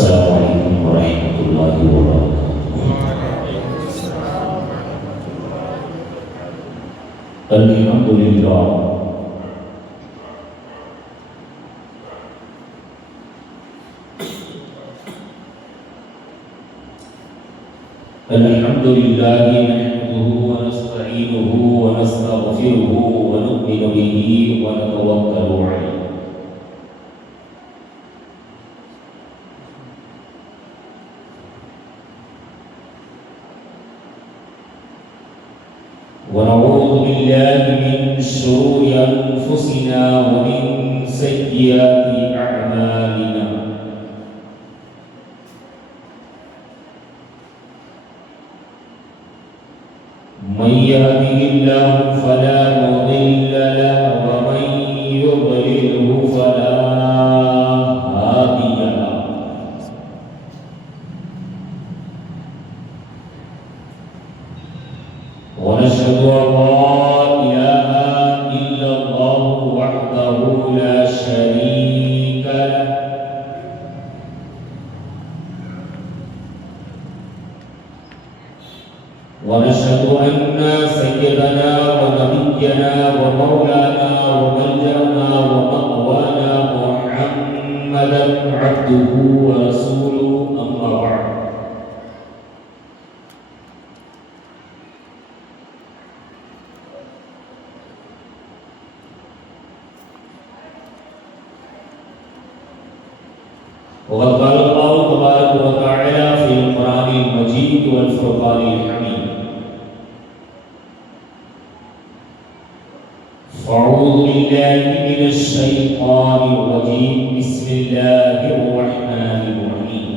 السلام علیکم ورحمۃ اللہ وبرکاتہ۔ الحمدللہ الحمدللہ نحمده ونستعینه ونستغفره ونؤمن به ونتوکل علیہ ونعوذ بالله من شرور أنفسنا ومن سيئات أعمالنا من يهده الله فلا مضل له ومن يضلله فلا هادي له ونشهد أن لا إله إلا الله وحده لا شريك له ونشهد أن سيدنا ونبينا ومولانا وملجأنا ومأوانا محمدا عبده ورسوله أما بعد وقد قال الله تبارك وتعالى في القرآن المجيد والفرقان الحميد أعوذ بالله من الشيطان الرجيم بسم الله الرحمن الرحيم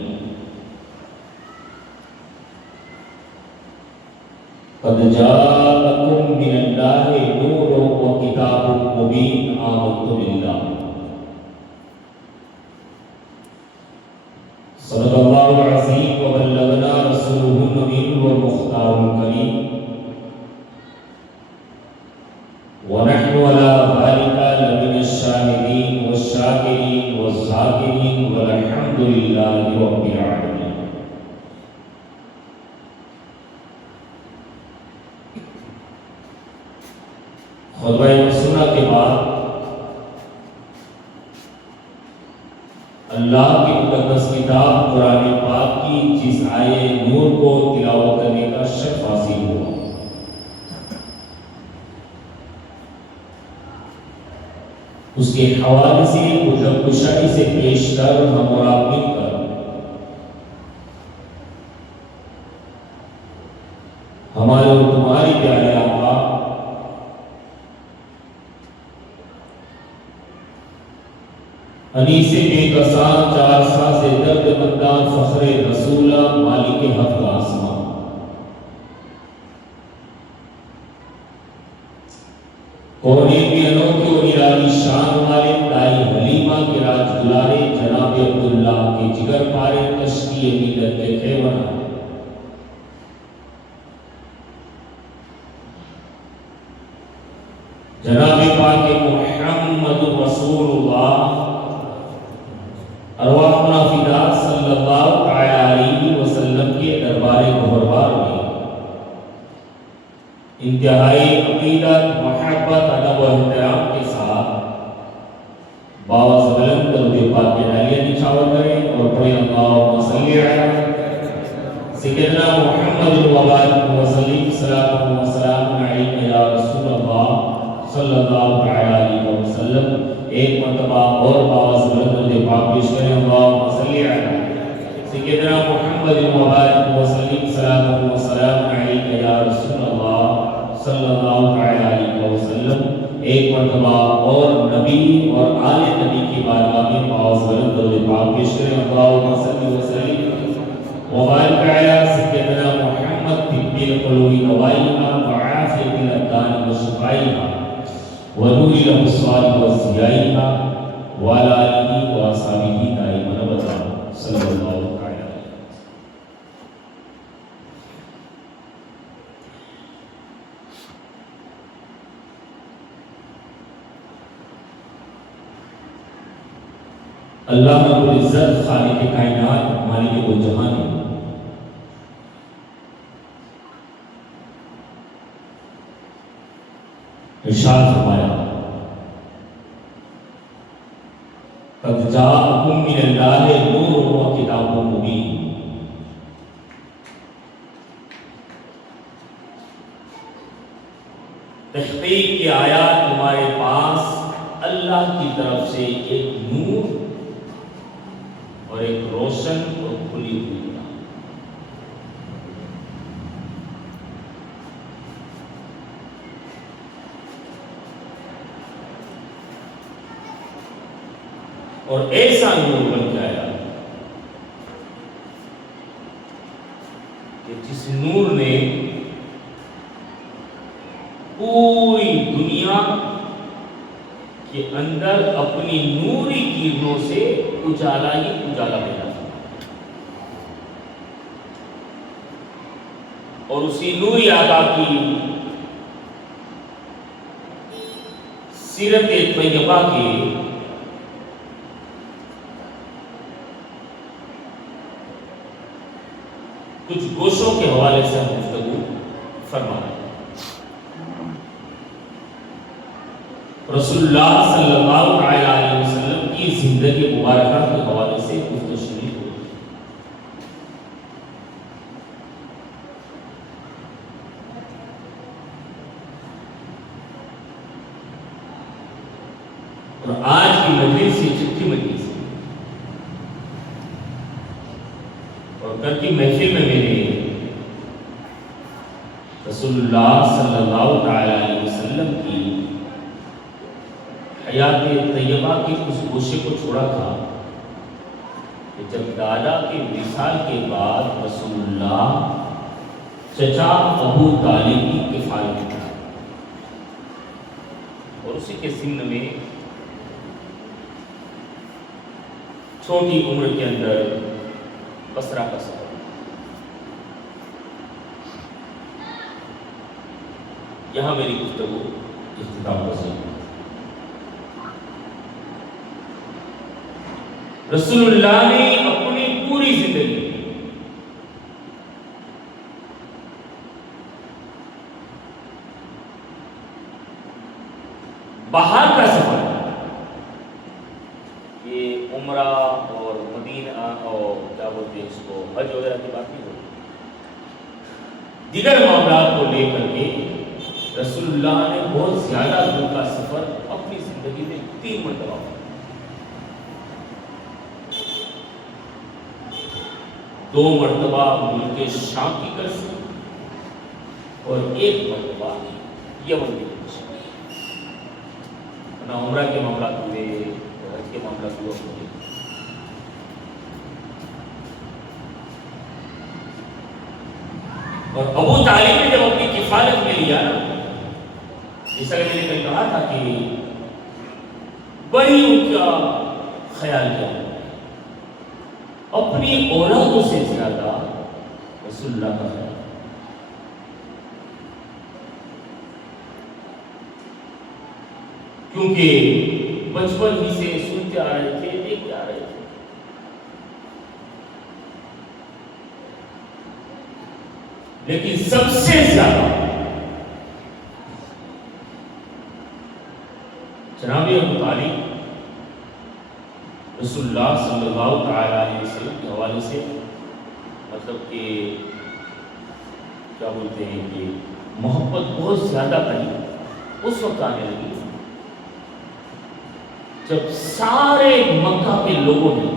قد جاءكم من الله نور وكتاب مبين آمنت بالله صدق الله العظيم وبلغنا رسوله النبي والمختار الكريم ونحن على ذلك لمن الشاهدين والشاكرين والذاكرين والحمد لله رب العالمين۔ خطبہ مسنہ کے بعد اللہ کی مقدس کتاب قرآن پاک کی جس آیے نور کو تلاوت کرنے کا شرف حاصل ہوا، اس کے حوالے سے کچھ کشائی سے پیش کر ہم اور آپ مل کر ہمارے اور تمہاری پیارے آقا انیس بے کسان 4 سال سے درد مندان فخر رسولہ مالک حق کا آسمان کونے کی انوکھی اور نرالی شان والے دائی حلیمہ کے راج دلارے جناب عبداللہ کے جگر پارے تشکی ملت کے خیور جناب پاک محمد رسول اللہ ارواحنا فدا صلی اللہ علیہ وسلم کے دربار گہربار میں انتہائی عقیدت محبت ادب و احترام کے ساتھ باوز بلند درود پاک کے ڈالیاں نچھاور کریں اور پڑھیں اللہم صلی علی سیدنا محمد وبارک وسلم صلاۃ و سلام علیک یا رسول اللہ صلی اللہ علیہ وسلم۔ ایک مرتبہ اور باوز بلند درود پاک پیش کریں اللہم صلی علی سیدنا محمد وبارک وسلم صلاۃ و سلام علیک یا رسول اللہ صلی اللہ علیہ وسلم۔ ایک مرتبہ اور نبی اور آل نبی کی بارگاہ میں باوز بلند درود پاک پیش کریں اللہم صلی وسلم وبارک علی سیدنا محمد طب القلوب دوائها وعافیت الابدان وشفائها ونور الابصار وضیائها وعلی آلہ واصحابہ دائما ابدا صلی اللہ علیہ وسلم۔ اللہ رب العزت خالق کائنات مالک و جہان ارشاد فرمایا قد جاءکم من اللہ نور و کتاب مبین. تحقیق کی آیات تمہارے پاس اللہ کی طرف سے ایک نور اور ایک روشن اور کھلی ہوئی کتاب. اور ایسا نور بن کے آیا کہ جس نور نے پوری دنیا کے اندر اپنی نوری کرنوں سے اجالا ہی اجالا پیدا تھا. اور اسی نوری آقا کی سیرت طیبہ کے کچھ گوشوں کے حوالے سے ہم گفتگو فرما رہے ہیں. رسول اللہ صلی اللہ علیہ وسلم کی زندگی مبارکہ کے حوالے سے گفتگو شریف ہوئی. اور آج کی مجلس سے چھٹی مجلس ہے اور کل کی محفل میں میرے رسول اللہ صلی اللہ علیہ وسلم کی حیات طیبہ کے اس گوشے کو چھوڑا تھا کہ جب دادا کے وصال کے بعد رسول اللہ چچا ابو طالب کی کفالت کی اور اسی کے سن میں چھوٹی عمر کے اندر بصرہ کا سفر. یہاں میری گفتگو اختتام پذیر ہے. رسول اللہ نے اپنی پوری زندگی باہر کا سفر، یہ عمرہ اور مدینہ اور کیا بولتے ہیں اس کو حج وغیرہ کی بات نہیں ہوتی، دیگر معاملات کو لے کر کے رسول اللہ نے بہت زیادہ دور کا سفر اپنی زندگی میں 3 مرتبہ. 2 مرتبہ ملک شام کی کرسی اور 1 مرتبہ یمن کی کرسی. نہ عمرہ کے معاملات ہوئے اور حج کے معاملات ہوئے. اور ابو طالب نے جب اپنی کفالت میں لیا نا، جیسا کہ میں نے کہا تھا کہ بڑی ان کا خیال کیا اپنی اولادوں سے زیادہ رسول اللہ کا خیال. کیونکہ بچپن ہی سے سنتے آ رہے تھے، دیکھتے آ رہے تھے. لیکن سب سے زیادہ جناب ابو طالب رسول اللہ صلی اللہ علیہ وسلم کے حوالے سے مطلب کہ کیا بولتے ہیں کہ محبت بہت زیادہ قریب اس وقت آنے لگی جب سارے مکہ کے لوگوں نے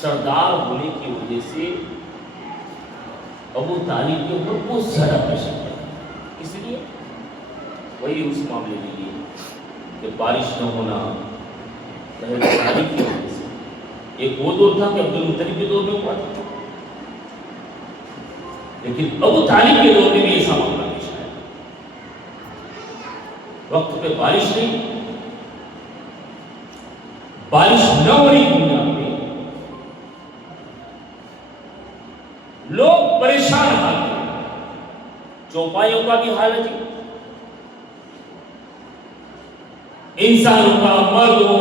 سردار ہونے کی وجہ سے ابو طالب کے اوپر بہت زیادہ پریشر کیا. اس لیے وہی اس معاملے میں یہ کہ بارش نہ ہونا طالب کی وجہ سے. ایک وہ دور تھا کہ عبد المطلب کے دور میں ہوا تھا، لیکن ابو طالب کے دور میں بھی ایسا معاملہ پیش آیا. وقت پہ بارش نہیں، بارش نہ ہونے کی دنیا میں لوگ پریشان حال ہیں. چوپایوں کا بھی حال ہے، انسانوں کا، مردوں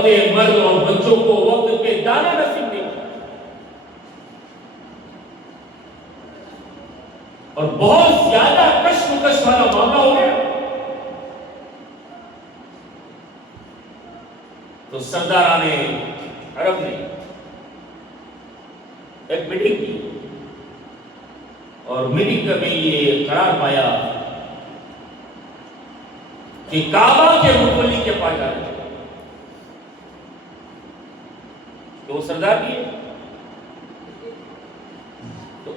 عورتیں مرد اور بچوں کو وقت پہ دانا نصیب نہیں ہوتا اور بہت زیادہ کشمکش والا معاملہ ہو گیا تو سرداران عرب نے ایک میٹنگ کی اور میٹنگ کا میں یہ قرار پایا کہ کعبہ کے متولی کے پاس جانا چاہیے تو وہ سردار بھی ہے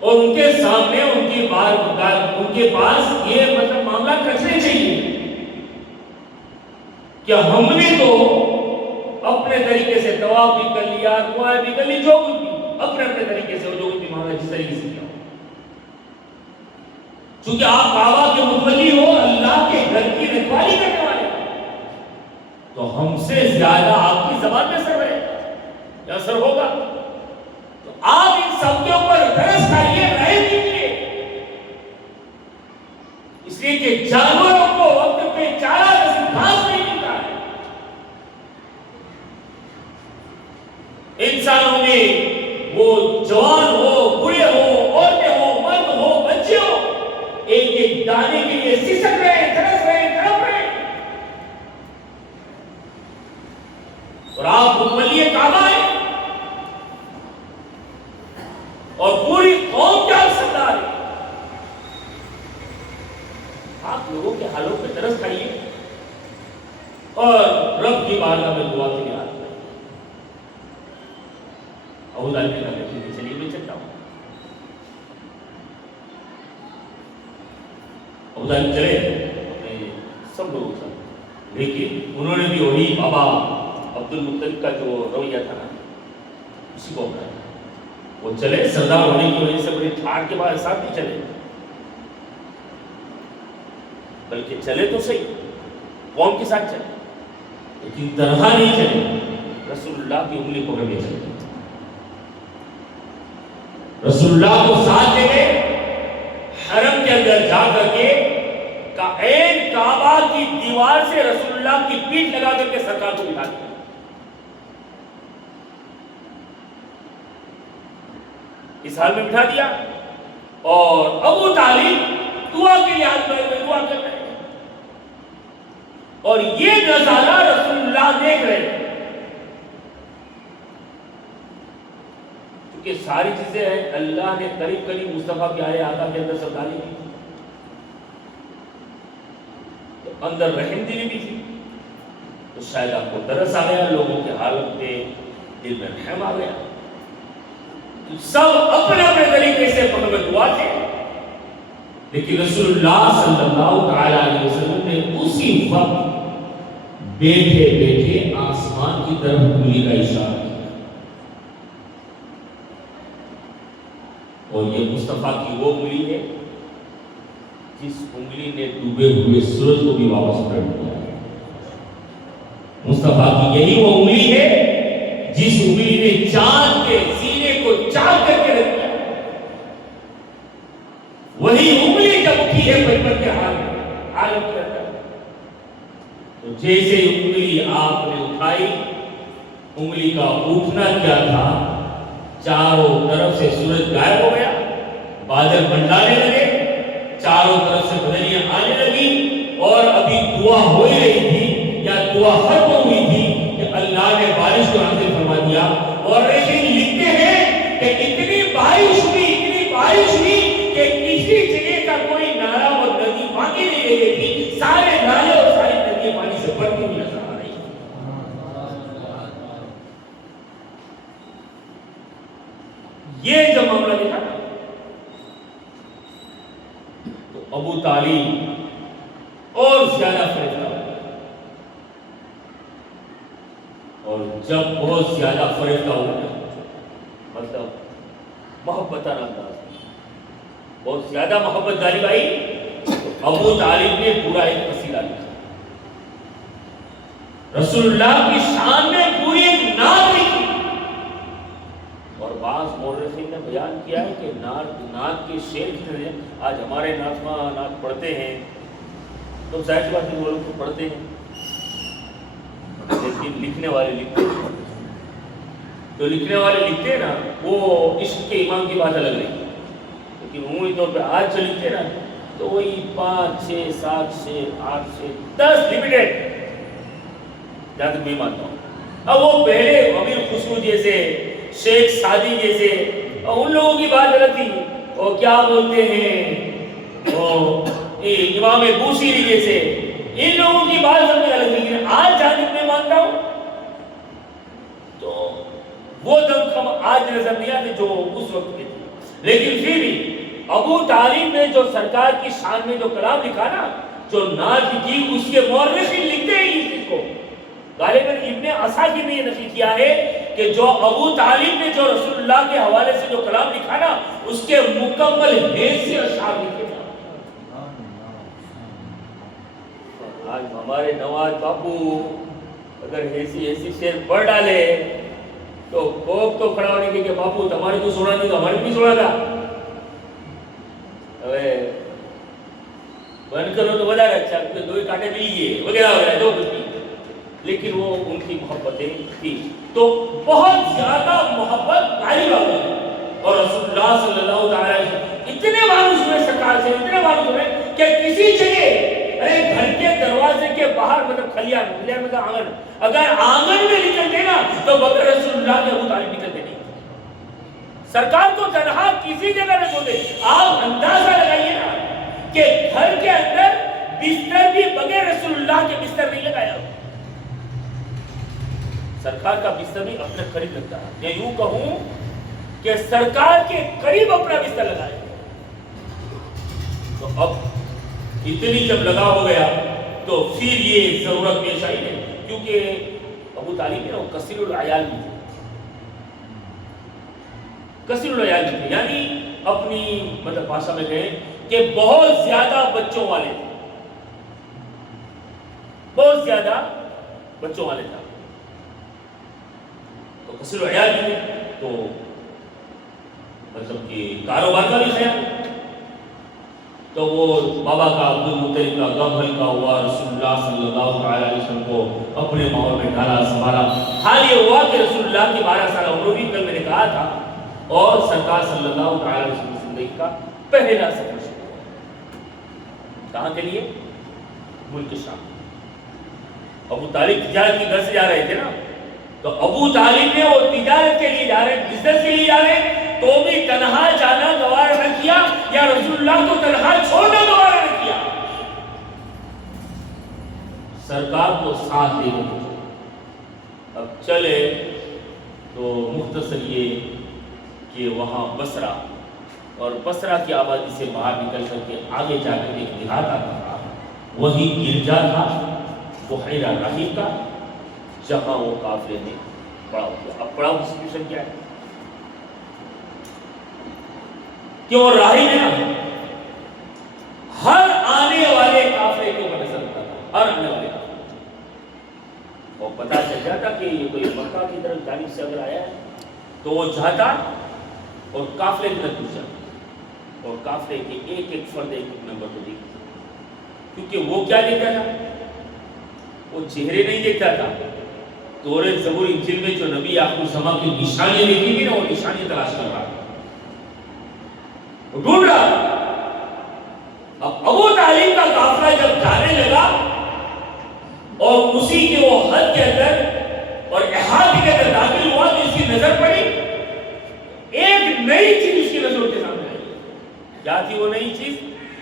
اور ان کے سامنے ان کے پاس یہ مطلب معاملات رکھنے چاہیے کہ ہم نے تو اپنے طریقے سے طواف بھی کر لیا دعائیں بھی کر لی جو کچھ بھی اپنے طریقے سے جو کچھ بھی معاملہ جس طریقے سے کیا چونکہ آپ کعبہ کے متولی ہو اللہ کے گھر کی رکھوالی کرنے والے تو ہم سے زیادہ آپ کی زبان میں اثر رہے یا اثر ہوگا تو آپ ان سب کے اوپر ترس کھائیے رہ دیجیے اس لیے کہ جانوروں کو وقت پہ چارہ نصیب گھاس نہیں ملتا ہے انسانوں میں وہ جوان ہو بوڑھے ہو عورتیں ہو مرد ہو بچے ہو ایک ایک دانے کے لیے سسک رہے ترس رہے تڑپ رہے اور آپ متولی کعبہ ہیں اور پوری قوم کا سردار ہے آپ لوگوں کے حالوں پہ ترس کھائیے اور رب کی بارگاہ میں دعا کے لیے آتے ہیں ابو طالب نے کہا کہ چلیے میں چلتا ہوں ابو طالب چلے اپنے سب لوگوں سے لیکن انہوں نے بھی وہی بابا عبد المطلب کا جو رویہ تھا نا اسی کو اپنایا وہ چلے سردار ہونے کی وجہ سے بڑے ٹھاڑ کے بعد ساتھ بھی چلے بلکہ چلے تو صحیح قوم کے ساتھ چلے لیکن تنہا نہیں چلے رسول اللہ کی انگلی پکڑ کے چلے رسول اللہ کو ساتھ لے گئے حرم کے اندر جا کر کے عین کعبہ کی دیوار سے رسول اللہ کی پیٹھ لگا کر کے سرکار کو بٹھا دیا اس حال میں بٹھا دیا اور ابو طالب دعا کے لیے ہاتھ میں دعا کر رہے ہیں اور یہ نظارہ رسول اللہ دیکھ رہے ہیں کیونکہ ساری چیزیں ہیں اللہ نے قریب قریب مصطفیٰ کے آئے آقا کے اندر سب ڈالی کی تو اندر رحم دلی بھی تھی تو شاید آپ کو ترس آ گیا لوگوں کے حالت پہ دل میں رحم آ گیا سب اپنے اپنے طریقے سے پکڑ میں دعا تھے لیکن رسول اللہ صلی اللہ علیہ وسلم نے اسی وقت بیٹھے بیٹھے آسمان کی طرف انگلی کا اشارہ کیا اور یہ مصطفیٰ کی وہ انگلی ہے جس انگلی نے ڈوبے ہوئے سورج کو بھی واپس پلٹ دیا مصطفیٰ کی یہی وہ انگلی ہے جس انگلی نے چاند کے سینے کو چاک کر کے رکھ دیا وہی انگلی جب اٹھی ہے بچپن کے حال میں عالم کے اندر تو جیسے انگلی آپ نے اٹھائی انگلی کا اٹھنا کیا تھا چاروں طرف سے سورج غائب ہو گیا بادل منڈانے لگے چاروں طرف سے بدلیاں آنے لگی اور ابھی دعا ہو ہی رہی تھی یا دعا ختم ہوئی تھی کہ اللہ نے بارش کو نازل فرما دیا اور لیکن لکھتے ہیں کہ اتنی بارش ہوئی کہ کسی جگہ کا کوئی نالا اور ندی باقی نہیں رہ گئی تھی سارے نالے اور ساری ندی پانی سے بھرتی ہوئی نظر آ رہی یہ جو معاملہ دیکھا تو ابو طالب اور زیادہ فرشتہ اور جب بہت زیادہ فرشتہ ہو مطلب محبت انداز بہت زیادہ محبت داری بھائی ابو طالب نے پورا ایک قصیدہ لکھا رسول اللہ کی شان میں پوری ایک نعت لکھی اور بعض مورخین نے بیان کیا ہے کہ نعت کے شعر کتنے ہیں آج ہمارے نعت پڑھتے ہیں تو ظاہر بات ہے وہ لوگ تو پڑھتے ہیں لیکن لکھنے والے لکھتے ہیں، جو لکھنے والے لکھتے ہیں نا وہ عشق کے امام کی بات الگ نہیں، لیکن عمومی طور پہ آج جو لکھتے ہیں نا تو وہی 5 6 7 شعر 8 شعر 10 لمیٹڈ، جہاں تک میں مانتا ہوں۔ اب وہ پہلے امیر خسرو جیسے، شیخ سعدی جیسے، ان لوگوں کی بات الگ تھی، وہ کیا بولتے ہیں وہ امام بوصیری جیسے، ان لوگوں کی بات سب میں الگ تھی، لیکن آج جہاں تک میں مانتا ہوں تو وہ دم خم آج نظر نہیں آتے جو اس وقت کے تھے۔ لیکن پھر بھی ابو طالب نے جو سرکار کی شان میں جو کلام لکھا نا، جو نعت کی، اس کے مورخین لکھتے ہیں اس چیز کو، غالباً ابن عساکر نے یہ نقل کیا ہے کہ جو ابو طالب نے جو رسول اللہ کے حوالے سے جو کلام لکھا نا اس کے مکمل حیث اشعار لکھے تھے۔ آج ہمارے نواز باپو اگر ایسی شعر پڑھ ڈالے تو خوف تو کھڑا ہونے کے کہ باپو تمہارے تو سنا نہیں تو ہمارے بھی نہیں سنا تھا، بند کرو تو بتا رہا اچھا دو ہی کانٹے مل گئے وغیرہ وغیرہ جو کچھ بھی، لیکن وہ ان کی محبتیں تھی تو بہت زیادہ محبت غالب آ گئی، اور رسول اللہ صلی اللہ علیہ وسلم اتنے مانوس ہوئے سرکار سے، اتنے مانوس ہوئے کہ کسی جگہ گھر کے دروازے کے باہر مطلب کھلیان مطلب آنگن، اگر آنگن میں نکلتے نا تو بغیر رسول اللہ کے ابو طالب نکلتے نہیں، سرکار کو تنہا کسی جگہ نہ چھوڑتے۔ آپ اندازہ لگائیے نا کہ گھر کے اندر بستر بھی بغیر رسول اللہ کے بستر نہیں لگایا، سرکار کا بستر بھی اپنے قریب لگتا ہے، میں یوں کہوں کہ سرکار کے قریب اپنا بستر لگایا۔ تو اب اتنی جب لگا ہو گیا تو پھر یہ ضرورت پیش آئی ہے، کیونکہ ابو طالب نے وہ کثیر العیال بھی تھے، کثیر العیال بھی تھے، یعنی اپنی مطلب بھاشا میں کہیں کہ بہت زیادہ بچوں والے تھے، بہت زیادہ بچوں والے تھے، تو کثیر العیال بھی تھے، تو مطلب کہ کاروبار کا بھی خیال، تو وہ بابا کا عبد المطلب کا غم ہلکا ہوا، رسول اللہ صلی اللہ علیہ وسلم کو اپنے ماحول میں ڈالا سنبھالا۔ حال یہ ہوا کہ رسول اللہ کی 12 سالہ عمر بھی کل میں نے کہا تھا، اور سرکار صلی اللہ علیہ وسلم کی زندگی کا پہلا سفر شروع ہوا، کہاں کے لیے؟ ملک شام۔ ابو طالب تجارت کی گھر سے جا رہے تھے نا، تو ابو طالب نے وہ تجارت کے لیے جا رہے، بزنس کے لیے جا رہے، تو بھی تنہا جانا گوارا نہ کیا، یا رسول اللہ کو تنہا چھوڑنا گوارا نہ کیا، سرکار کو ساتھ دے دے۔ اب چلے تو مختصر یہ کہ وہاں بصرہ، اور بصرہ کی آبادی سے باہر نکل کر کے آگے جا کر ایک دیہات آتا تھا، وہی گرجا تھا بحیرہ راہی کا، جہاں وہ قافلے نے پڑاؤ کیا۔ اب پڑاؤ کی سچویشن کیا ہے کہ وہ راہی نے ہر آنے والے قافلے کو نظر رکھتا تھا، ہر آنے والے اور پتہ چل جاتا کہ یہ کوئی مکہ کی طرف جانب سے اگر آیا ہے تو وہ جاتا اور قافلے کی طرف پوچھا، اور قافلے کے ایک ایک فرد ایک ایک نمبر کو دیکھتا، کیونکہ وہ کیا دیکھتا تھا؟ وہ چہرے نہیں دیکھتا تھا، تورات زبور انجیل میں جو نبی آخر الزمان کی نشانیاں دیکھی تھی نا، وہ نشانیاں تلاش کر رہا تھا، وہ ڈھونڈ رہا۔ اب ابو طالب کا قافلہ جب جانے لگا اور اسی کے وہ حد کے اندر اور احاطے کے اندر داخل ہوا تو اس کی نظر پڑی، ایک نئی چیز اس کی نظروں کے سامنے آئی۔ کیا تھی وہ نئی چیز؟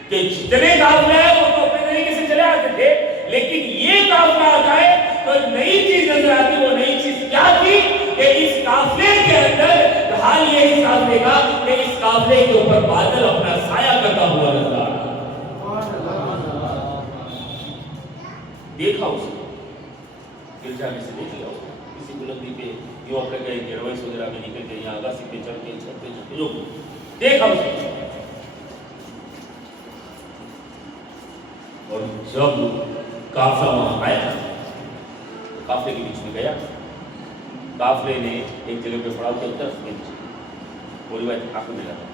کہ جتنے قافلے ہیں وہ تو اپنے طریقے سے چلے آتے تھے، لیکن یہ قافلہ آتا ہے تو نئی چیز نظر آتی۔ وہ نئی چیز کیا تھی کہ اس قافلے کے اندر حال یہ حساب دے گا کہ اس قافلے کے اوپر بادل اپنا سایہ کرتا ہوا نظر آ رہا۔ دیکھا اسے، گرجا میں سے دیکھ لیا اس نے، کسی بلندی پہ یوں اپنے گئے کہ رویس وغیرہ میں نکل کے یہاں اگاسی پہ چڑھ کے چھت پہ چڑھ کے جو دیکھا اسے، اور جب قافلہ وہاں آیا قافلے کے بیچ میں گیا، قافلے نے ایک جگہ پہ پڑا کے اتر کے نیچے وہ روایت آخر میں لگا۔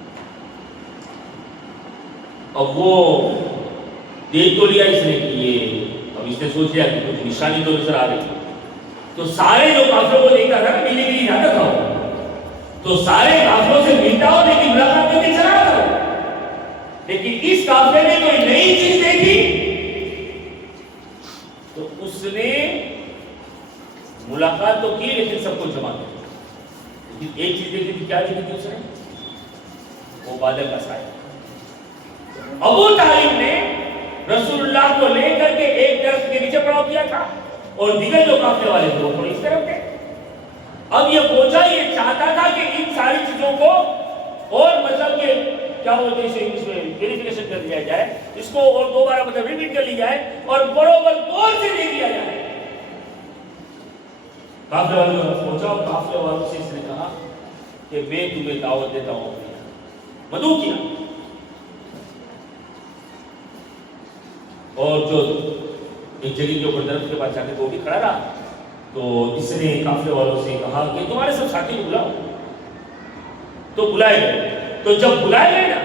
اب وہ دیکھ تو لیا اس نے کہ یہ، اب اس نے سوچ لیا کہ کچھ نشانی تو نظر آ رہی ہے، تو سارے جو کافروں کو دیکھتا تھا نا ملنے کے لیے جاتا تھا وہ، تو سارے کافروں سے ملتا ہو لیکن ملاقات کر کے چلا جاتا ہو، لیکن اس کافرے نے کوئی نئی چیز دیکھی تو اس نے ملاقات تو کی لیکن سب کو جمع کیا. لیکن ایک چیز دیکھی تھی، کیا دیکھی تھی اس نے؟ وہ بادل کا سایہ. ابو طالب نے رسول اللہ کو لے کر کے ایک درخت کے نیچے پڑاؤ کیا تھا اور دیگر جو قافلے والے تھے وہ تھوڑی اس طرف تھے. اب یہ پہنچا، یہ چاہتا تھا کہ ان ساری چیزوں کو اور مطلب کہ کیا بولتے ہیں اس میں ویریفیکیشن کر دیا جائے، اس کو اور دوبارہ مطلب ریپیٹ کر لی جائے اور برابر طور سے دیکھ لیا جائے. قافلے والوں نے پہنچا اور قافلے والوں سے اس نے کہا کہ میں تمہیں دعوت دیتا ہوں، مدعو کیا. اور جو ایک جگہ کے اوپر درخت کے پاس جا کے وہ بھی کھڑا رہا، تو اس نے قافلے والوں سے کہا کہ تمہارے سب ساتھی کو بلاؤ. تو بلائے گئے. تو جب بلائے گئے نا،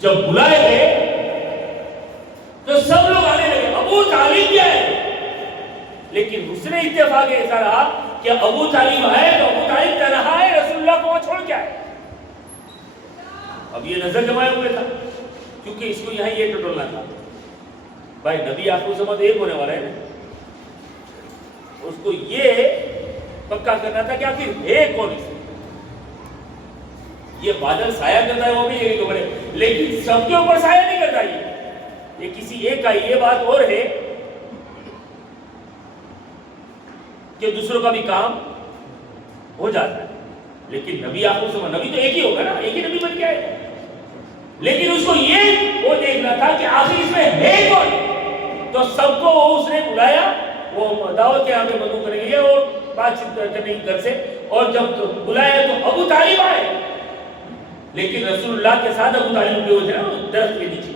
جب بلائے گئے تو سب لوگ آنے لگے. ابو طالب کیا ہے، لیکن اس نے اتفاق ایسا رہا کہ ابو طالب آئے تو ابو طالب تنہا ہے، رسول اللہ کو وہاں چھوڑ کے آئے. اب یہ نظر جمائے ہوئے تھا کیونکہ اس کو یہاں یہ ٹٹولنا تھا. بھائی نبی آخر زمان ایک ہونے والا ہے نا، اس کو یہ پکا کرنا تھا کہ آخر ہے کون اس. یہ بادل سایہ کرتا ہے وہ بھی ایک اوپر ہے، لیکن سب کے اوپر سایہ نہیں کرتا. یہ کسی ایک کا. یہ بات اور ہے کہ دوسروں کا بھی کام ہو جاتا ہے، لیکن نبی آخر زمان نبی تو ایک ہی ہوگا نا، ایک ہی نبی بن کے آئے. لیکن اس کو یہ وہ دیکھنا تھا کہ آخر اس میں ہے کون. تو سب کو وہ اس نے بلایا، وہ دعوت کے آگے مدعو کریں گے اور بات چیت کرنے کی گھر سے. اور جب بلایا تو ابو طالب آئے، لیکن رسول اللہ کے ساتھ ابو طالب کے ہوتے نا درخت کے نیچے.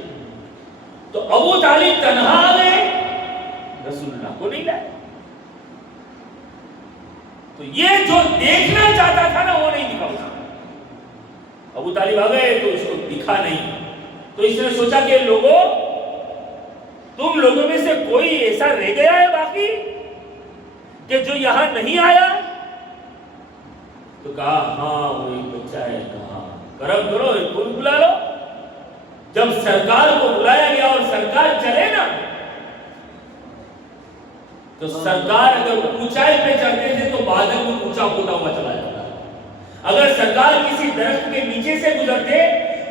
تو ابو طالب تنہا آئے، رسول اللہ کو نہیں لائے. تو یہ جو دیکھنا چاہتا تھا نا وہ نہیں دکھا اس. ابو طالب آ گئے تو اس کو دکھا نہیں. تو اس نے سوچا کہ لوگوں، تم لوگوں میں سے کوئی ایسا رہ گیا ہے باقی کہ جو یہاں نہیں آیا؟ تو کہا ہاں وہ ایک بچہ ہے. کہا کرم کرو ایک کو بلا لو. جب سرکار کو بلایا گیا اور سرکار چلے نا، تو سرکار اگر اونچائی پہ چڑھتے تھے تو بادل کو اونچا ہوتا ہوا چلا جاتا. اگر سرکار کسی درخت کے نیچے سے گزرتے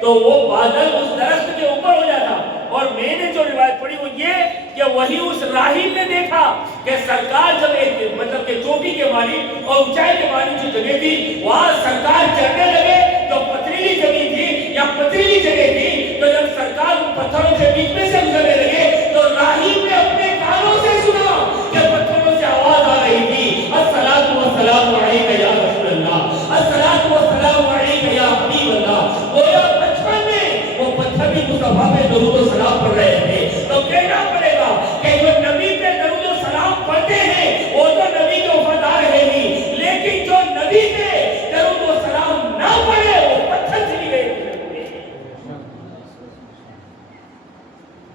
تو وہ بادل اس درخت کے اوپر ہو جاتا. اور میں نے جو روایت پڑھی وہ یہ کہ وہی اس راہب نے دیکھا کہ سرکار جب ایک مطلب کہ چوٹی کے مانی اور اونچائی کے مانی جو جگہ تھی وہاں سرکار چڑھنے لگے تو پتھریلی زمین تھی یا پتھریلی جگہ تھی. تو جب سرکار پتھروں کے بیچ میں سے گزرنے لگے تو راہب نے اپنے کانوں سے سنا کہ پتھروں سے آواز آ رہی تھی، الصلاۃ والسلام علیک یا رسول اللہ، الصلاۃ والسلام علیک یا حبیب اللہ. گویا بچپن میں وہ پتھر بھی مصطفیٰ پہ درود و سلام پڑھ رہے تھے. تو کہنا پڑے گا کہ جو نبی پہ درود و سلام پڑھتے ہیں وہ تو نبی کے وفادار ہے ہی، لیکن جو نبی پہ درود و سلام نہ پڑھے وہ پتھر سے بھی گئے.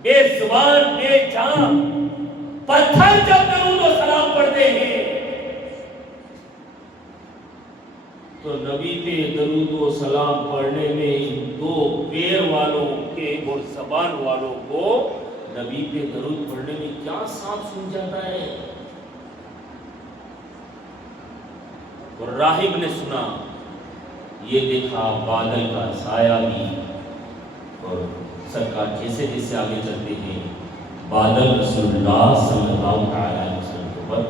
بے زبان بے جان پتھر جب درود و سلام پڑھتے ہیں تو نبی پہ درود و سلام پڑھنے میں ان دو پیر والوں کے اور زبان والوں کو نبی پہ درود پڑھنے میں کیا صاف سن جاتا ہے. اور راہب نے سنا، یہ دیکھا بادل کا سایہ بھی. اور سرکار جیسے جیسے آگے چلتے ہیں بادل رسول اللہ صلی اللہ علیہ وسلم کے اوپر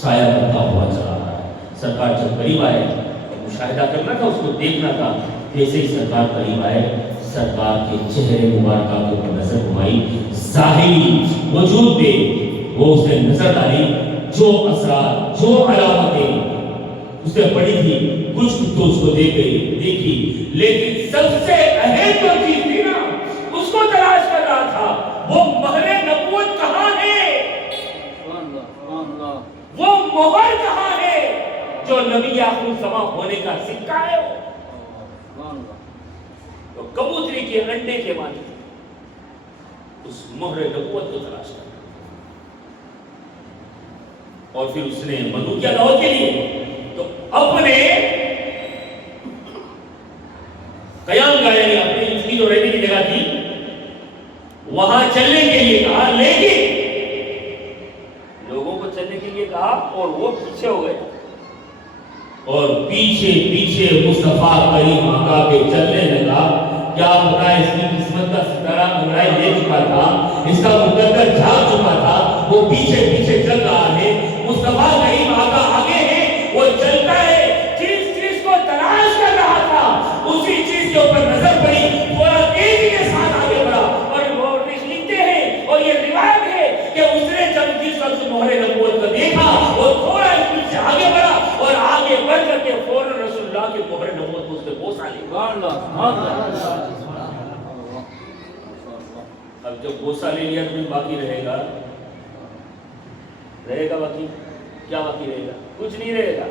سایہ بنتا ہوا چلا رہا ہے. سرکار جب قریب آئے مشاہدہ کرنا تھا، اس کو دیکھنا تھا. جیسے ہی سرکار قریب آئے سرکار کے چہرے مبارکہ کے اوپر نظر گھمائی، ظاہری وجود پہ وہ اس نے نظر ڈالی. جو اثرات جو علامتیں اس نے پڑھی تھی کچھ تو اس کو دیکھی، لیکن سب سے اہم جو چیز تھی نا اس کو تلاش کر رہا تھا، وہ مہر نبوت کہاں ہے، وہ مہر کہاں ہے جو نبی آخر الزمان ہونے کا سکہ ہے. تو کبوتری کے انڈے کے معنی اس مہر نبوت کو تلاش کرنا. اور پھر اس نے ملوکیہ دعوت کے لیے تو اپنے قیام کا یعنی اپنی اس کی جو رہنے کی جگہ تھی وہاں چلنے کے لیے کہا، لیکن لوگوں کو چلنے کے لیے کہا اور وہ پیچھے ہو گئے اور پیچھے پیچھے مصطفیٰ کریم آقا کے چلنے لگا. کیا پتا اس کی قسمت کا ستارہ انگڑائی دے چکا تھا، اس کا مقدر جھاگ چکا تھا، وہ پیچھے پیچھے چل رہا ہے. مصطفیٰ کریم آقا آگے ہے، وہ چلتا ہے. جس چیز کو تلاش کر رہا تھا اسی چیز کے اوپر نظر پڑی، تھوڑا تیزی کے ساتھ آگے بڑھا. اور وہ لکھتے ہیں اور یہ روایت ہے کہ اس نے جب جس وقت مہر نبوت کو دیکھا وہ تھوڑا اسپیڈ سے آگے بڑھا اور آگے بڑھ کر کے فوراً رسول اللہ کے مہر نبوت کو اس نے بوسہ لیا. اب جب بوسہ لے لیا تو باقی رہے گا باقی کیا باقی رہے گا؟ کچھ نہیں رہے گا.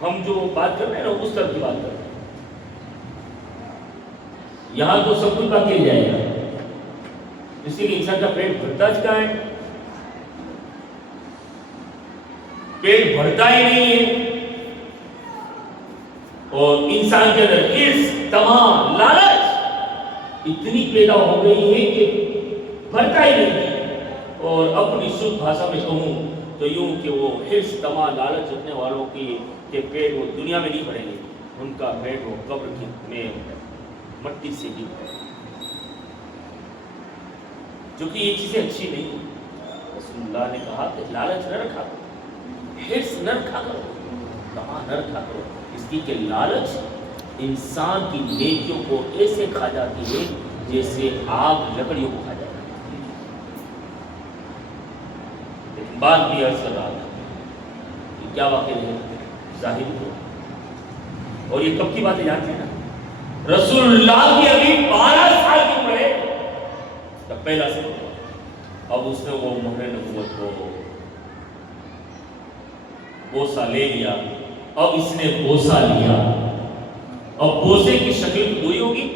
ہم جو بات کر رہے ہیں نا اس طرح کی بات کر رہے ہیں. یہاں تو سب کچھ باقی رہ جائے گا، اس لیے انسان کا پیٹ بھرتا چکا ہے، پیٹ بھرتا ہی نہیں ہے اور انسان کے اندر حرص، طمع، لالچ اتنی پیدا ہو گئی ہے کہ بھرتا ہی نہیں. اور اپنی شدھ بھاشا میں کہوں تو یوں کہ وہ حرص، طمع، لالچ رکھنے والوں کی کہ پیٹ وہ دنیا میں نہیں بھریں گے، ان کا پیٹ وہ قبر میں مٹی سے ہی ہے. چونکہ یہ چیزیں اچھی نہیں ہیں. رسول اللہ نے کہا کہ لالچ نہ رکھا کرو، حرص نہ رکھا کرو، طمع نہ رکھا کرو، اس کی کہ لالچ انسان کی نیکیوں کو ایسے کھا جاتی ہے جیسے آگ لکڑیوں کو کھا جاتی ہے. لیکن بات بھی عرض کر رہا تھا کہ کیا واقع ہے ظاہر کو. اور یہ کب کی باتیں جانتے ہیں نا؟ رسول اللہ کی ابھی 12 سال کی عمر ہے تب پہلا سے. اب اس نے وہ مہر نبوت کو بوسہ لے لیا. اب اس نے بوسہ لیا. اب بوسے کی شکل تو دوئی ہوگی،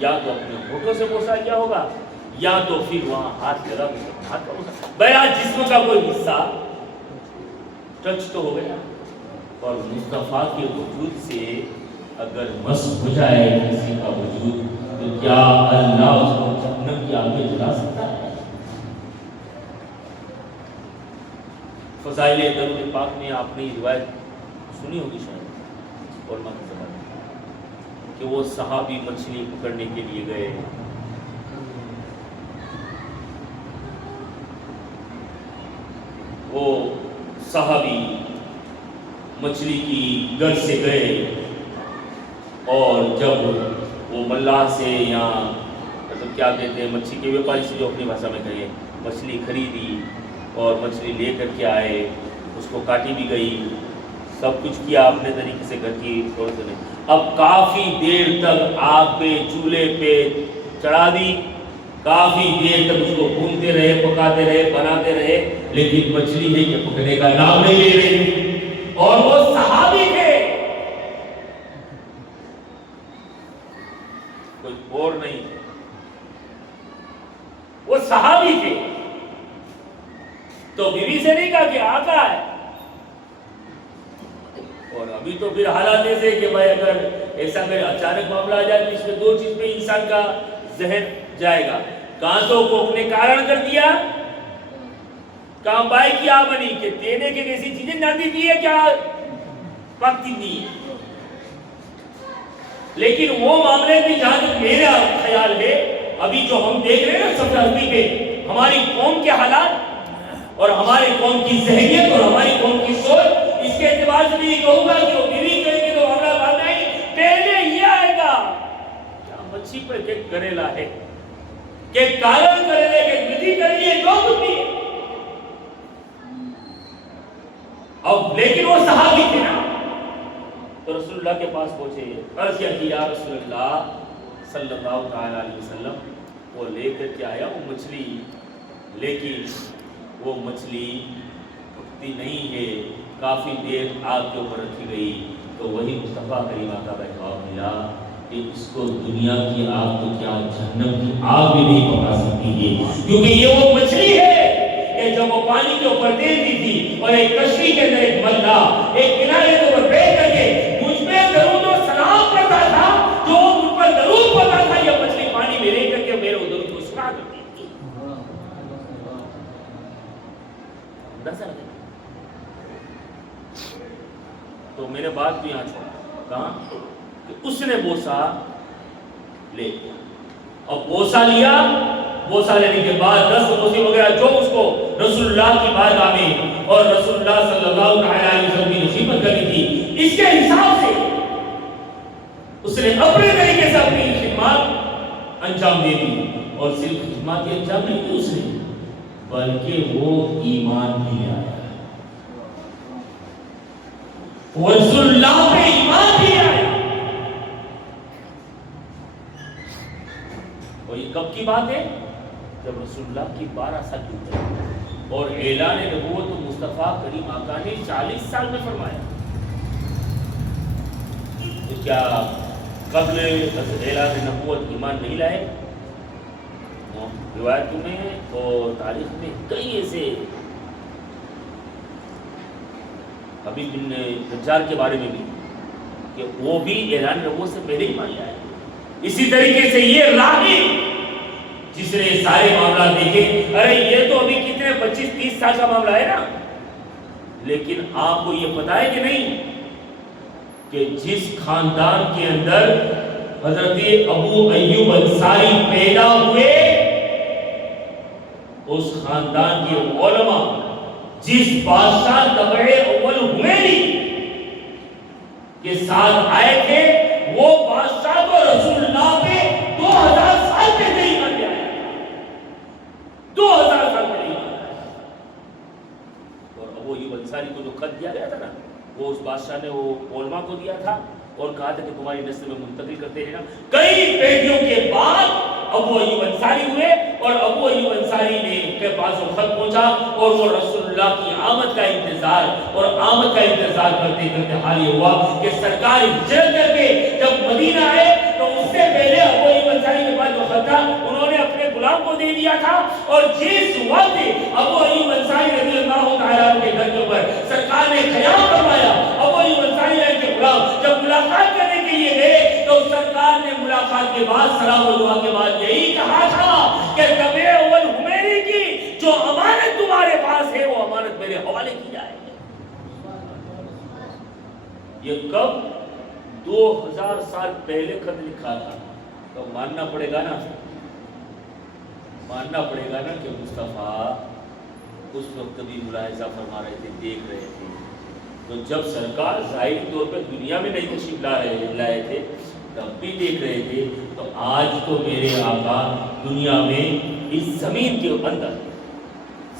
یا تو اپنے ہونٹوں سے بوسہ لیا ہوگا یا تو پھر وہاں ہاتھ لگا ہاتھ کا بوسہ. بہرحال جسم کا کوئی حصہ ٹچ تو ہو گیا. اور مصطفیٰ کے وجود سے اگر مس ہو جائے کسی کا وجود تو کیا اللہ اس کو جہنم کی آگ میں جلا سکتا ہے؟ فضائل درود پاک میں آپ نے یہ روایت سنی ہوگی شاید اور کہ وہ صحابی مچھلی پکڑنے کے لیے گئے. وہ صحابی مچھلی کی گر سے گئے اور جب وہ ملاح سے یا مطلب کیا کہتے ہیں مچھلی کے ویپاری سے جو اپنی بھاشا میں کہے مچھلی خریدی اور مچھلی لے کر کے آئے. اس کو کاٹی بھی گئی، سب کچھ کیا اپنے طریقے سے گھر کی عورتوں نے. اب کافی دیر تک آگ پہ چولہے پہ چڑھا دی، کافی دیر تک اس کو بھونتے رہے، پکاتے رہے، بناتے رہے، لیکن مچھلی ہے کہ پکنے کا نام نہیں لے رہی. اور وہ صحابی تھے، کوئی اور نہیں تھے، وہ صحابی تھے. تو بیوی سے نہیں کہا کہ آقا ہے. اور ابھی تو پھر حالات ایسے کہ بھائی اگر ایسا کوئی اچانک معاملہ آ جائے تو اس میں دو چیز پہ انسان کا ذہن جائے گا. کانٹوں کو اپنے کارن کر دیا، کام بائی کی آ بنی کہ دینے کے کیسی چیزیں جانتی تھی ہے کیا پکتی نہیں ہے. لیکن وہ معاملے بھی جہاں تک میرا خیال ہے ابھی جو ہم دیکھ رہے ہیں نا سفر ہستی پہ ہماری قوم کے حالات اور ہماری قوم کی ذہنیت اور ہماری قوم کی سوچ، اس کے اعتبار سے بھی یہ کہوں گا کہ وہ بیوی کہیں گے تو معاملہ بات نہیں، پہلے یہ آئے گا کیا مچھی پر کہ کریلا ہے کہ کارن کریلے کہ ودھی کر لیے جو کچھ بھی. اب لیکن وہ صحابی تھے نا تو رسول اللہ کے پاس پہنچے، عرض کیا کہ یا رسول اللہ صلی اللہ تعالی علیہ وسلم وہ لے کر کے آیا وہ مچھلی، لیکن وہ مچھلی پکتی نہیں ہے، کافی دیر آگ کے اوپر رکھی گئی. تو وہی مصطفیٰ کریم آقا کا جواب ملا کہ اس کو دنیا کی آگ تو کیا جہنم کی آگ بھی نہیں پکا سکتی ہے، کیونکہ یہ وہ مچھلی ہے کہ جب وہ پانی کے اوپر تیرتی تھی اور ایک کشتی کے اندر ایک بندہ ایک کنارے کے اوپر بیٹھ کر کے مجھ پہ درود و سلام کرتا تھا، جو وہ مجھ پر درود پڑتا تھا، یہ مچھلی پانی میں رہ کر کے میرے درود کو سنا کرتی تھی۔ تو میرے بات بھی یہاں چھوڑا، کہاں کہ اس نے بوسہ لے لیا، اور بوسہ لیا، بوسہ لینے کے بعد 10 بوسے وغیرہ جو اس کو رسول اللہ کی بارگاہ میں اور رسول اللہ صلی اللہ علیہ وسلم کی خدمت کرنی تھی، اس کے حساب سے اس نے اپنے طریقے سے اپنی خدمات انجام دے دی، اور صرف خدمات کی انجام نہیں دی اس نے، بلکہ وہ ایمان بھی لے آیا، وہ رسول اللہ پہ ایمان بھی آیا۔ اور یہ کب کی بات ہے؟ جب رسول اللہ کی 12 سال کی عمر اور اعلان نبوت مصطفیٰ کریم آقا نے 40 سال میں فرمایا۔ تو کیا قبل اعلان نبوت ایمان نہیں لائے؟ روایتوں میں اور تاریخ میں کئی ایسے، حبیب بن نجار کے بارے میں بھی، کہ وہ بھی اعلان نبوت سے پہلے ہی مان لیا ہے۔ اسی طریقے سے یہ راہی جس نے سارے معاملات دیکھے، ارے یہ تو ابھی کتنے 25-30 سال کا معاملہ ہے نا، لیکن آپ کو یہ پتا ہے کہ نہیں کہ جس خاندان کے اندر حضرت ابو ایوب انصاری پیدا ہوئے، اس خاندان کے علماء جس بادشاہ طبع اول حمیری کے ساتھ آئے تھے، وہ بادشاہ تو رسول اللہ پہ 2000 سال پہلے ہی مان گیا ہے، 2000 سال پہلے ہی مان گیا ہے۔ اور ابو ایوب انصاری کو جو خط دیا گیا تھا نا، وہ اس بادشاہ نے وہ علماء کو دیا تھا اور کہا تھا کہ تمہاری نسل میں منتقل کرتے رہنا۔ کئی پیڑھیوں کے بعد ابو ایوب انصاری ہوئے، اور ابو ایوب انصاری نے کے پاس وہ خط پہنچا، اور وہ رسول اللہ کی آمد کا انتظار اور آمد کا انتظار کرتے کرتے حال یہ ہوا کہ سرکار ہجرت کر کے جب مدینہ آئے تو اس سے پہلے ابو ایوب انصاری کے پاس جو خط تھا انہوں نے اپنے غلام کو دے دیا تھا، اور جس وقت ابو ایوب انصاری رضی اللہ تعالیٰ عنہ کے گھر کے اوپر سرکار نے قیام فرمایا، ابو ایوب انصاری کے غلام جب ملاقات کرنے کے لیے گئے تو سرکار نے ملاقات کے بعد سلام و دعا کے بعد یہی کہا تھا کہ طبع اول حمیری کی جو امانت تمہارے پاس ہے وہ امانت میرے حوالے کی جائے۔ یہ کب 2000 سال پہلے خط لکھا تھا، تو ماننا پڑے گا نا، ماننا پڑے گا نا کہ مصطفیٰ اس وقت بھی ملاحظہ فرما رہے تھے، دیکھ رہے تھے۔ تو جب سرکار ظاہری طور پہ دنیا میں نہیں تشریف لائے تھے تب بھی دیکھ رہے تھے، تو آج تو میرے آقا دنیا میں اس زمین کے اندر،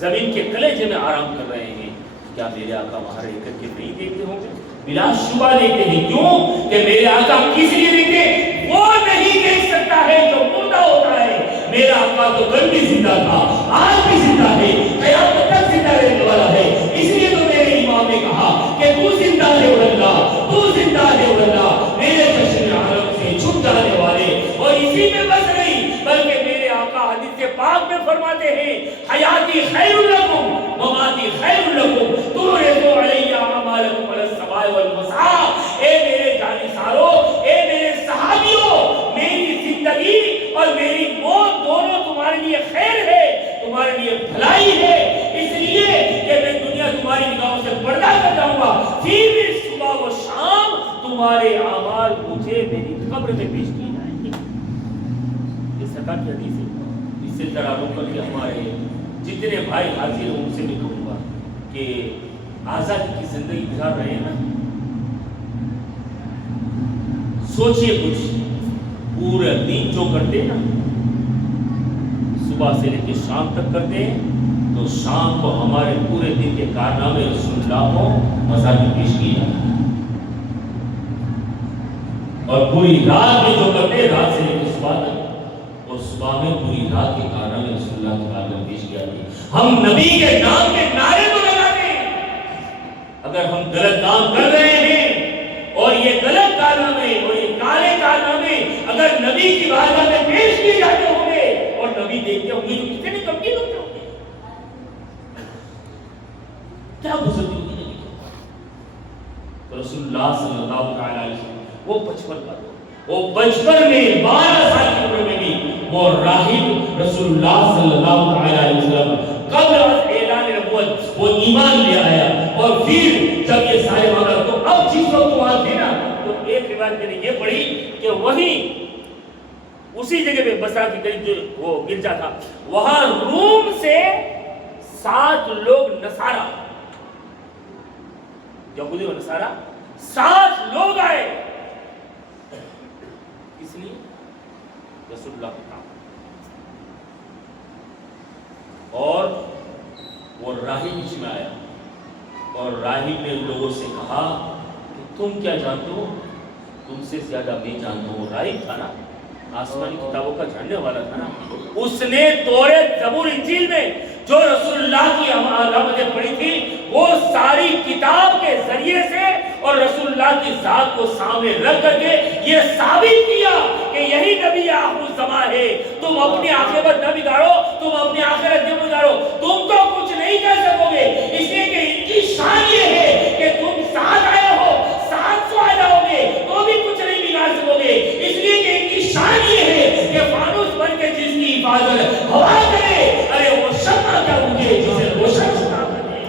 زمین کے کلیجے میں آرام کر رہے ہیں، کیا میرے آقا وہاں رہ کر کے نہیں دیکھتے ہوں گے؟ بلا شبہ دیکھتے ہیں۔ کیوں کہ میرے آقا کس لیے دیکھتے؟ وہ نہیں دیکھ سکتا ہے جو مردہ ہوتا ہے۔ میرا آقا تو کل بھی زندہ تھا، آج بھی زندہ ہے، قیامت تک زندہ رہنے والا ہے۔ اس لیے تو میرے امام نے کہا کہ تو زندہ ہے اللہ، تو زندہ ہے اللہ، میرے جشن عالم سے چھپ جانے والے، اور اسی میں بس نہیں بلکہ میرے آقا حدیث پاک میں فرماتے ہیں حیاتی خیر لکم مماتی خیر لکم تورثوا علی اعمالکم علی السماء والمساء۔ اے میرے جانثارو، اے میرے صحابیوں، میری زندگی اور میری موت دونوں تمہارے لیے خیر ہے، تمہارے لیے بھلائی ہے، اس لیے کہ میں دنیا تمہاری نگاہوں سے پردہ کر جاؤں گا، پھر بھی صبح و شام تمہارے اعمال مجھے میری قبر میں پیش کیے جائیں گے۔ یہ سرکار کی حدیث ہے۔ اس سے ذرا روک کر کے ہمارے جتنے بھائی حاضر ہیں ان سے بھی کہوں گا کہ آزادی کی زندگی گزار رہے ہیں نا، سوچئے کچھ، پورا دن جو کرتے ہیں نا، صبح سے لے کے شام تک کرتے ہیں، تو شام کو ہمارے پورے دن کے کارنامے رسول اللہ کو مزار میں پیش کیا، اور پوری رات میں جو کرتے ہیں رات سے لے کے صبح تک، اور صبح میں پوری رات کے کارنامے رسول اللہ کے کارنامے پیش کیا ہے۔ ہم نبی کے نام کے نعرے تو لگاتے ہیں، اگر ہم غلط کام کر رہے ہیں اور یہ غلط کارنامے اور یہ کالے کارنامے اگر نبی کی بارگاہ میں پیش کیے جاتے ہوں گے اور نبی دیکھتے ہوں گے تو کتنے غمگین ہوتے ہوں گے، کیا گزرتی ہوگی نبی کو۔ رسول اللہ صلی اللہ علیہ وسلم وہ بچپن میں 12 سال کی عمر میں بھی وہ راہب رسول اللہ صلی اللہ علیہ وسلم قبل از اعلان نبوت وہ ایمان لے آیا، اور پھر جب یہ سارے معاملات تو اب جس وقت وہاں تھے نا تو ایک روایت میں نے یہ پڑھی کہ وہیں اسی جگہ پہ بصرہ کے قریب جو وہ گرجا تھا وہاں روم سے 7 لوگ نصارا یہودی و نصارا 7 لوگ آئے، اس لیے رسول اللہ کا کام، اور وہ راہب بیچ میں آیا اور راہب نے لوگوں سے کہا کہ تم کیا جانتے ہو؟ تم سے زیادہ میں جانتا ہوں۔ راہب تھا نا، آسمانی کتابوں کا جاننے والا تھا نا، اس نے توریت زبور انجیل میں جو رسول اللہ کی علامتیں پڑھی تھی وہ ساری کتاب کے ذریعے سے اور رسول اللہ کی ذات کو سامنے رکھ کر کے یہ ثابت کیا کہ یہی نبی آخر الزمان ہے۔ تم اپنی عاقبت نہ بگاڑو، تم اپنی آخرت نہ بگاڑو، تم تو کچھ نہیں کر سکو گے، اس لیے کہ ان کی شان یہ ہے کہ تم ساتھ آئے ہو، 700 آ جاؤ گے تو بھی کچھ نہیں بگاڑ سکو گے، اس لیے کہ ان کی شان یہ ہے کہ فانوس بن کے جس کی حفاظت ہوا کرے، ارے وہ شمع کیا ہوگی جسے روشن ستا کرے،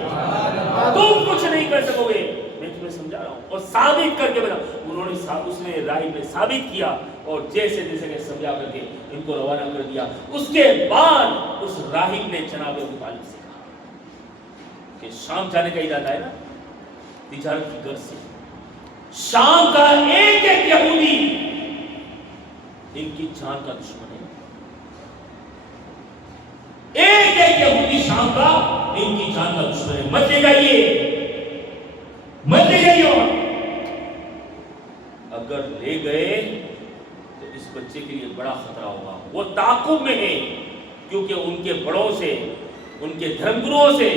تم کچھ نہیں کر سکو گے۔ میں تمہیں سمجھا رہا ہوں اور ثابت کر کے بتا، انہوں نے اس نے راہب نے ثابت کیا اور جیسے جیسے سمجھا کر کے ان کو روانہ کر دیا۔ اس کے بعد اس راہب نے جناب ابو طالب سے کہا کہ شام جانے کا ارادہ ہے نا، تجارت کی غرض سے، شام کا ایک ایک یہودی ان کی جان کا دشمن ہے، ایک ایک یہودی شام کا ان کی جان کا دشمن ہے، مت لے جائیے، مت لے جائیے، اگر لے گئے تو اس بچے کے لیے بڑا خطرہ ہوگا، وہ تعاقب میں ہے کیونکہ ان کے بڑوں سے، ان کے دھرم گروہوں سے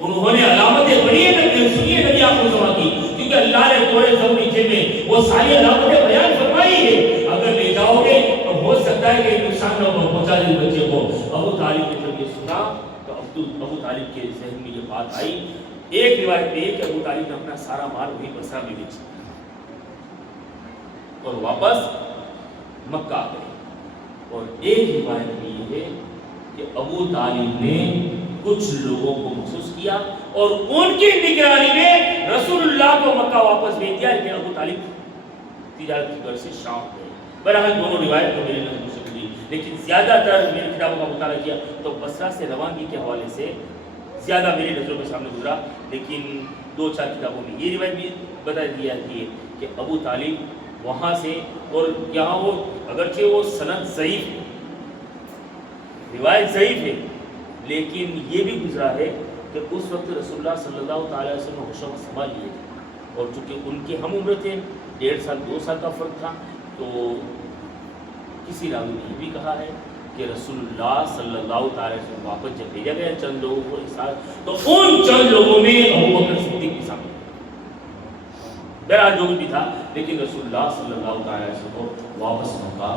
انہوں نے علامتیں پڑھی ہیں، سنیے نبی آخر الزمان کی، کیونکہ اللہ نے تورات زبور انجیل میں وہ ساری علامتیں بیان فرمائی ہے، اگر لے جاؤ گے تو ہو سکتا ہے کہ نقصان نہ پہنچا دے بچے کو۔ ابو طالب نے جب یہ سنا تو ابو طالب کے ذہن میں یہ بات آئی، ایک روایت میں کہ ابو طالب نے اپنا سارا مال وہی بصرہ میں بیچ دیا اور واپس مکہ آ گئے، اور ایک روایت میں یہ ہے کہ ابو طالب نے کچھ لوگوں کو محسوس کیا اور ان کی نگرانی میں رسول اللہ کو مکہ واپس بھیج دیا، لیکن ابو طالب تجارت کی غرض سے شام گئے۔ بہرحال دونوں روایت کو میرے نظر سے ملی، لیکن زیادہ تر میری کتابوں کا مطالعہ کیا تو بصرہ سے روانگی کے حوالے سے زیادہ میری نظروں کے سامنے گزرا، لیکن 2-4 کتابوں میں یہ روایت بھی بتا دی جاتی ہے کہ ابو طالب وہاں سے، اور یہاں وہ اگرچہ وہ سند ضعیف ہے، روایت ضعیف ہے، لیکن یہ بھی گزرا ہے کہ اس وقت رسول اللہ صلی اللہ علیہ وسلم نے ہوش و حواس سنبھال لیے تھے، اور چونکہ ان کے ہم عمر تھے، 1.5 سال 2 سال کا فرق تھا، تو کسی راوی نے یہ بھی کہا ہے کہ رسول اللہ صلی اللہ علیہ وسلم واپس جب بھیجا گیا چند لوگوں کو اس ساتھ، تو ان چند لوگوں میں ابو بکر صدیق بھی شامل تھے، بہرحال جو بھی تھا، لیکن رسول اللہ صلی اللہ علیہ وسلم کو واپس مکہ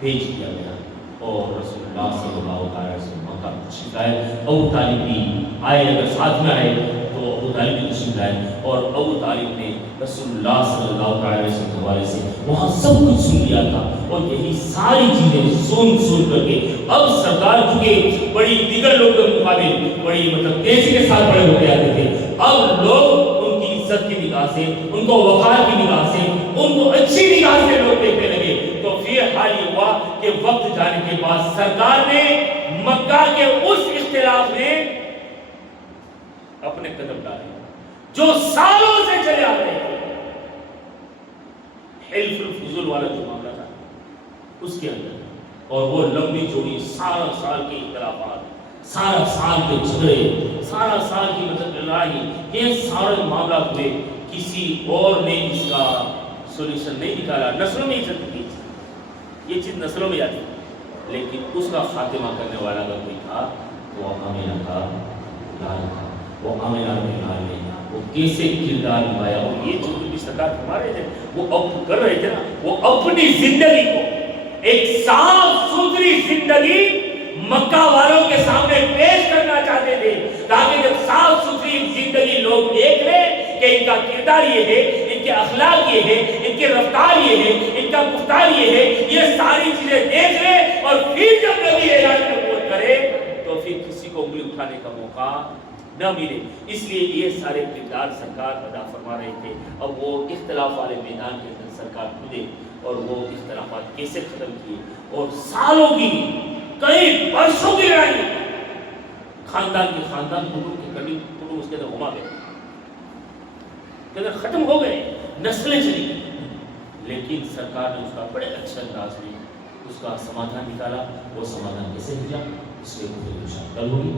بھیج دیا گیا، اور رسول اللہ صلی اللہ علیہ وسلم مکہ تشریف لائے۔ ابو طالب بھی آئے، اگر ساتھ میں آئے تو ابو طالب بھی تشریف لائے، اور ابو طالب نے رسول اللہ صلی اللہ علیہ وسلم کے حوالے سے وہاں سب کچھ سن لیا تھا، اور یہی ساری چیزیں سن کر کے اب سرکار چونکہ بڑی دیگر لوگوں کے مقابل بڑی تیزی کے ساتھ بڑے ہوتے آتے تھے، اب لوگ ان کی عزت کی نگاہ سے، ان کو وقار کی نگاہ سے، ان کو اچھی نگاہ سے لوگ دیکھنے لگے۔ تو پھر حال یہ ہوا کہ وقت جانے کے بعد سرکار نے مکہ کے اس اختلاف میں اپنے قدم ڈالے جو سالوں سے چلے آ رہے تھے، حلف الفضول والا جو معاملہ تھا اس کے اندر، اور وہ لمبی چوڑی سارا سال کے اختلافات، سارا سال کے جھگڑے، سارا سال کی لڑائی، یہ سارے معاملات ہوئے، کسی اور نے اس کا سولوشن نہیں نکالا۔ نسلوں میں یہ چیز نسلوں میں جاتی، لیکن اس کا خاتمہ کرنے والا اگر کوئی تھا تو وہ آمینہ کا لال تھا، وہ آمینہ کے لال نہیں تھا۔ وہ کیسے کردار نبھایا. اور یہ جو بھی سرکار فرما رہے تھے وہ اب کر رہے تھے نا, وہ اپنی زندگی کو ایک صاف ستھری زندگی مکہ والوں کے سامنے پیش کرنا چاہتے تھے, تاکہ جب صاف ستھری زندگی لوگ دیکھ لیں کہ ان کا کردار یہ ہے, ان کے اخلاق یہ ہے, ان کے رفتار یہ ہے, ان کا گفتار یہ ہے, یہ ساری چیزیں دیکھ لیں, اور پھر جب نبی اعلان نبوت کرے تو پھر کسی کو انگلی اٹھانے کا موقع نہ ملے. اس لیے یہ سارے کردار سرکار ادا فرما رہے تھے. اب وہ اختلاف والے میدان کے اندر سرکار کودے اور وہ اختلافات کیسے ختم کیے, اور سالوں کی کئی برسوں کی لڑائی, خاندان کے خاندان کٹو اس کے اندر گھما گئے, کے اندر ختم ہو گئے, نسلیں چلی گئی, لیکن سرکار نے اس کا بڑے اچھے انداز میں اس کا سمادھان نکالا. وہ سمادھان کیسے نکلا اس لیے کل ہوگی.